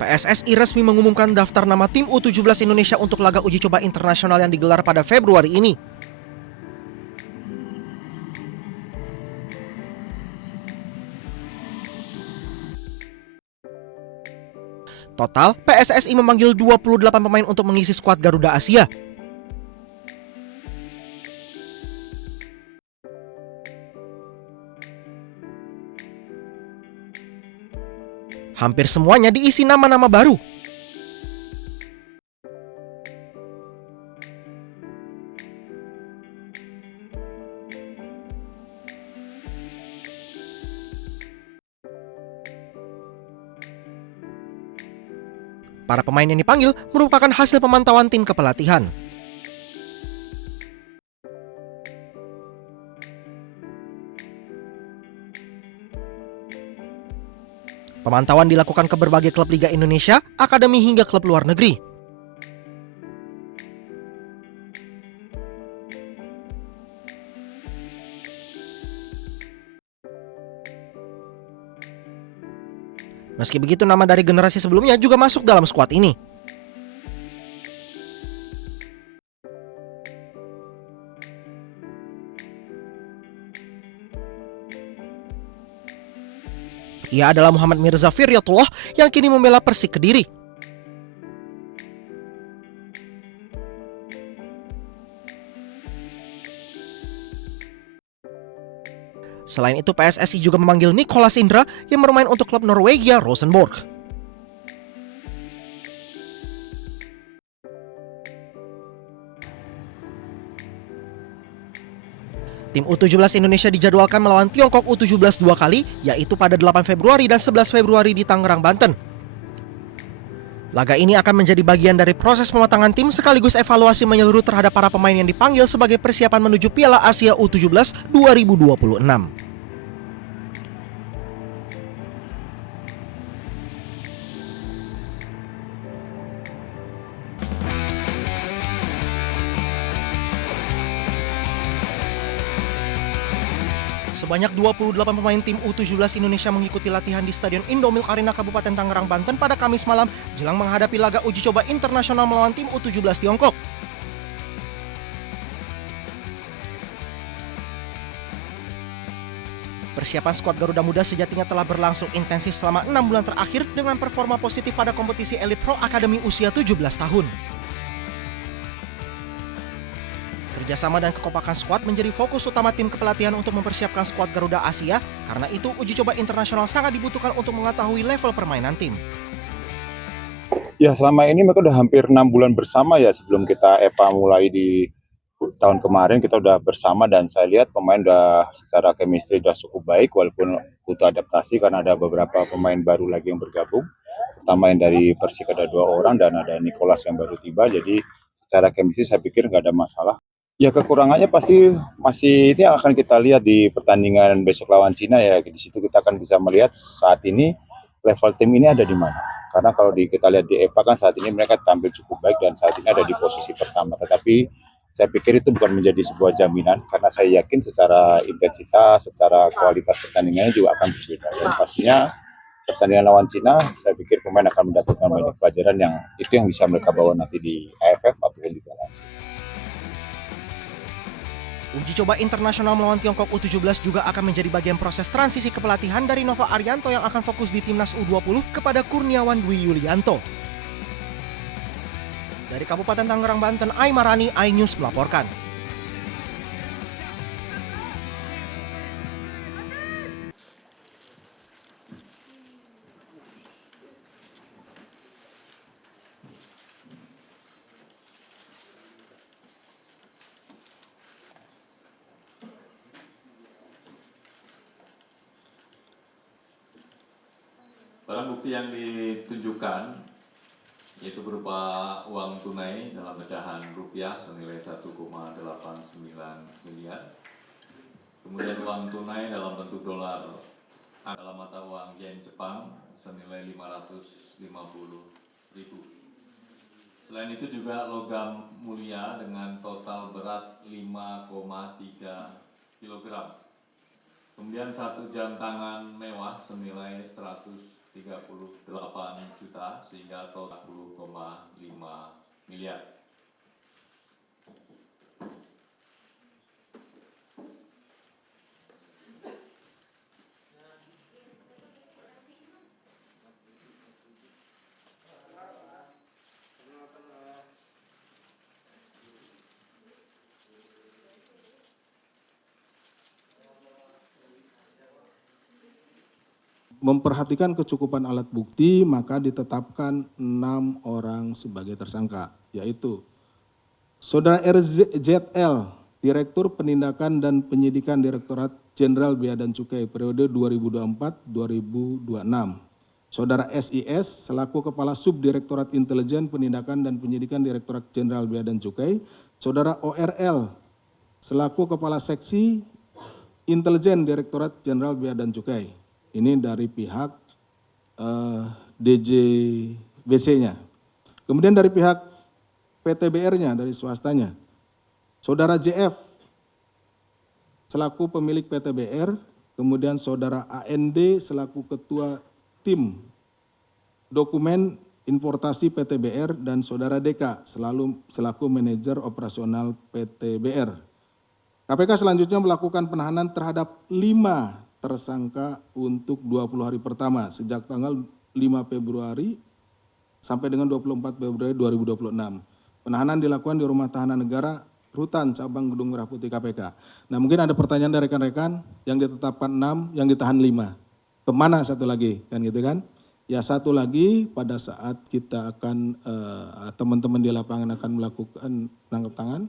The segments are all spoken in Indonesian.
PSSI resmi mengumumkan daftar nama tim U17 Indonesia untuk laga uji coba internasional yang digelar pada Februari ini. Total, PSSI memanggil 28 pemain untuk mengisi skuad Garuda Asia. Hampir semuanya diisi nama-nama baru. Para pemain yang dipanggil merupakan hasil pemantauan tim kepelatihan. Pemantauan dilakukan ke berbagai klub Liga Indonesia, akademi hingga klub luar negeri. Meski begitu, nama dari generasi sebelumnya juga masuk dalam skuad ini. Ia adalah Muhammad Mirza Firyatullah yang kini membela Persik Kediri. Selain itu, PSSI juga memanggil Nicholas Indra yang bermain untuk klub Norwegia Rosenborg. Tim U17 Indonesia dijadwalkan melawan Tiongkok U17 dua kali, yaitu pada 8 Februari dan 11 Februari di Tangerang, Banten. Laga ini akan menjadi bagian dari proses pematangan tim sekaligus evaluasi menyeluruh terhadap para pemain yang dipanggil sebagai persiapan menuju Piala Asia U17 2026. Sebanyak 28 pemain tim U17 Indonesia mengikuti latihan di Stadion Indomilk Arena Kabupaten Tangerang, Banten pada Kamis malam jelang menghadapi laga uji coba internasional melawan tim U17 Tiongkok. Persiapan skuad Garuda Muda sejatinya telah berlangsung intensif selama 6 bulan terakhir dengan performa positif pada kompetisi Elite Pro Akademi usia 17 tahun. Kerjasama dan kekompakan skuad menjadi fokus utama tim kepelatihan untuk mempersiapkan skuad Garuda Asia. Karena itu, uji coba internasional sangat dibutuhkan untuk mengetahui level permainan tim. Ya, selama ini mereka udah hampir 6 bulan bersama ya sebelum kita EPA mulai di tahun kemarin kita udah bersama dan saya lihat pemain udah secara chemistry udah cukup baik walaupun butuh adaptasi karena ada beberapa pemain baru lagi yang bergabung. Pertama yang dari Persik ada 2 orang dan ada Nicholas yang baru tiba, jadi secara chemistry saya pikir nggak ada masalah. Ya kekurangannya pasti masih ini akan kita lihat di pertandingan besok lawan Cina ya. Di situ kita akan bisa melihat saat ini level tim ini ada di mana. Karena kalau kita lihat di EPA kan saat ini mereka tampil cukup baik dan saat ini ada di posisi pertama. Tetapi saya pikir itu bukan menjadi sebuah jaminan karena saya yakin secara intensitas, secara kualitas pertandingannya juga akan berbeda. Dan pastinya pertandingan lawan Cina, saya pikir pemain akan mendapatkan banyak pelajaran yang itu yang bisa mereka bawa nanti di AFF ataupun di Piala Asia. Uji coba internasional melawan Tiongkok U17 juga akan menjadi bagian proses transisi kepelatihan dari Nova Arianto yang akan fokus di Timnas U20 kepada Kurniawan Dwi Yulianto. Dari Kabupaten Tangerang, Banten, Aimarani, iNews melaporkan. Barang bukti yang ditunjukkan yaitu berupa uang tunai dalam pecahan rupiah senilai 1,89 miliar. Kemudian uang tunai dalam bentuk dolar dalam mata uang yen Jepang senilai 550.000. Selain itu juga logam mulia dengan total berat 5,3 kg. Kemudian 1 jam tangan mewah senilai 100 38 juta sehingga total 40,5 miliar. Memperhatikan kecukupan alat bukti, maka ditetapkan 6 orang sebagai tersangka, yaitu Saudara RZL, Direktur Penindakan dan Penyidikan Direktorat Jenderal Bea dan Cukai periode 2024-2026. Saudara SIS, selaku Kepala Subdirektorat Intelijen Penindakan dan Penyidikan Direktorat Jenderal Bea dan Cukai. Saudara ORL, selaku Kepala Seksi Intelijen Direktorat Jenderal Bea dan Cukai. Ini dari pihak DJBC-nya. Kemudian dari pihak PTBR-nya, dari swastanya. Saudara JF, selaku pemilik PTBR, kemudian Saudara AND, selaku Ketua Tim Dokumen Importasi PTBR, dan Saudara DK, selaku Manajer Operasional PTBR. KPK selanjutnya melakukan penahanan terhadap 5 tersangka untuk 20 hari pertama sejak tanggal 5 Februari sampai dengan 24 Februari 2026. Penahanan dilakukan di Rumah Tahanan Negara Rutan Cabang Gedung Merah Putih KPK. Nah, mungkin ada pertanyaan dari rekan-rekan, yang ditetapkan 6, yang ditahan 5. Kemana satu lagi, kan gitu kan? Ya, satu lagi pada saat kita akan teman-teman di lapangan akan melakukan tangkap tangan,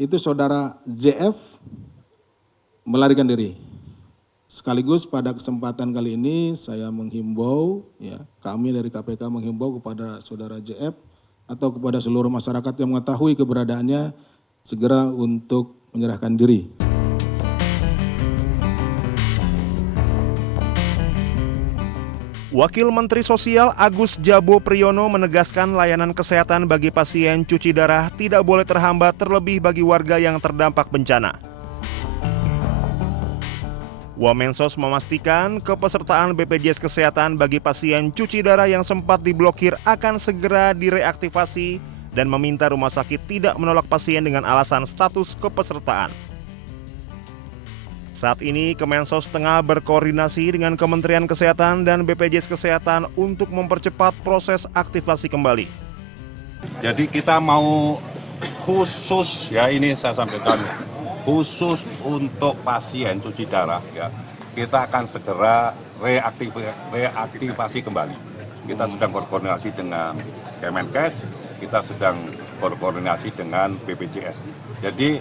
itu Saudara JF melarikan diri. Sekaligus pada kesempatan kali ini saya menghimbau, ya, kami dari KPK menghimbau kepada Saudara JF atau kepada seluruh masyarakat yang mengetahui keberadaannya segera untuk menyerahkan diri. Wakil Menteri Sosial Agus Jabo Priyono menegaskan layanan kesehatan bagi pasien cuci darah tidak boleh terhambat, terlebih bagi warga yang terdampak bencana. Wamensos memastikan kepesertaan BPJS Kesehatan bagi pasien cuci darah yang sempat diblokir akan segera direaktivasi dan meminta rumah sakit tidak menolak pasien dengan alasan status kepesertaan. Saat ini Kemensos tengah berkoordinasi dengan Kementerian Kesehatan dan BPJS Kesehatan untuk mempercepat proses aktivasi kembali. Jadi kita mau khusus, ya ini saya sampaikan, khusus untuk pasien cuci darah, ya kita akan segera reaktivasi kembali. Kita sedang berkoordinasi dengan Kemenkes, kita sedang berkoordinasi dengan BPJS. Jadi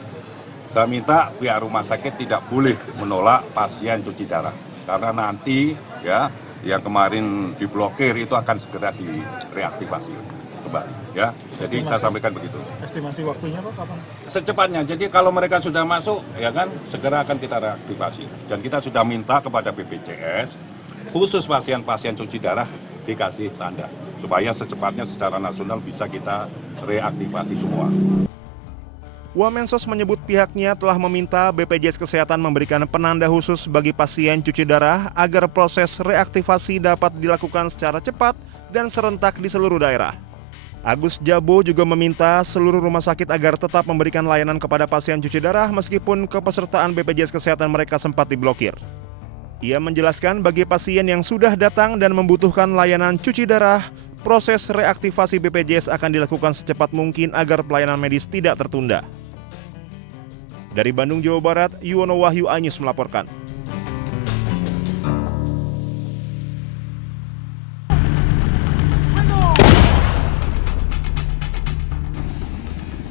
saya minta pihak rumah sakit tidak boleh menolak pasien cuci darah, karena nanti ya yang kemarin diblokir itu akan segera direaktivasi kembali, ya. Jadi saya sampaikan begitu. Estimasi waktunya Pak kapan? Secepatnya. Jadi kalau mereka sudah masuk, ya kan, segera akan kita reaktivasi. Dan kita sudah minta kepada BPJS khusus pasien-pasien cuci darah dikasih tanda supaya secepatnya secara nasional bisa kita reaktivasi semua. Wamensos menyebut pihaknya telah meminta BPJS Kesehatan memberikan penanda khusus bagi pasien cuci darah agar proses reaktivasi dapat dilakukan secara cepat dan serentak di seluruh daerah. Agus Jabo juga meminta seluruh rumah sakit agar tetap memberikan layanan kepada pasien cuci darah meskipun kepesertaan BPJS Kesehatan mereka sempat diblokir. Ia menjelaskan bagi pasien yang sudah datang dan membutuhkan layanan cuci darah, proses reaktivasi BPJS akan dilakukan secepat mungkin agar pelayanan medis tidak tertunda. Dari Bandung, Jawa Barat, Yuwono Wahyu Anyus melaporkan.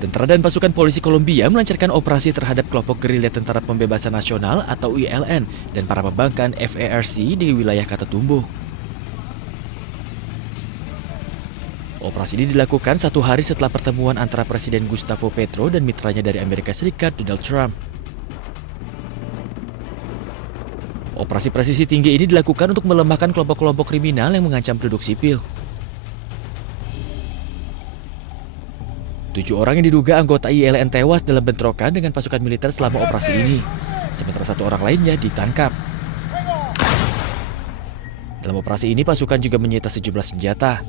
Tentara dan pasukan polisi Kolombia melancarkan operasi terhadap kelompok gerilya Tentara Pembebasan Nasional atau ILN dan para pembangkang FARC di wilayah Catatumbo. Operasi ini dilakukan 1 hari setelah pertemuan antara Presiden Gustavo Petro dan mitranya dari Amerika Serikat, Donald Trump. Operasi presisi tinggi ini dilakukan untuk melemahkan kelompok-kelompok kriminal yang mengancam penduduk sipil. 7 orang yang diduga anggota ILN tewas dalam bentrokan dengan pasukan militer selama operasi ini, sementara 1 orang lainnya ditangkap. Dalam operasi ini pasukan juga menyita sejumlah senjata.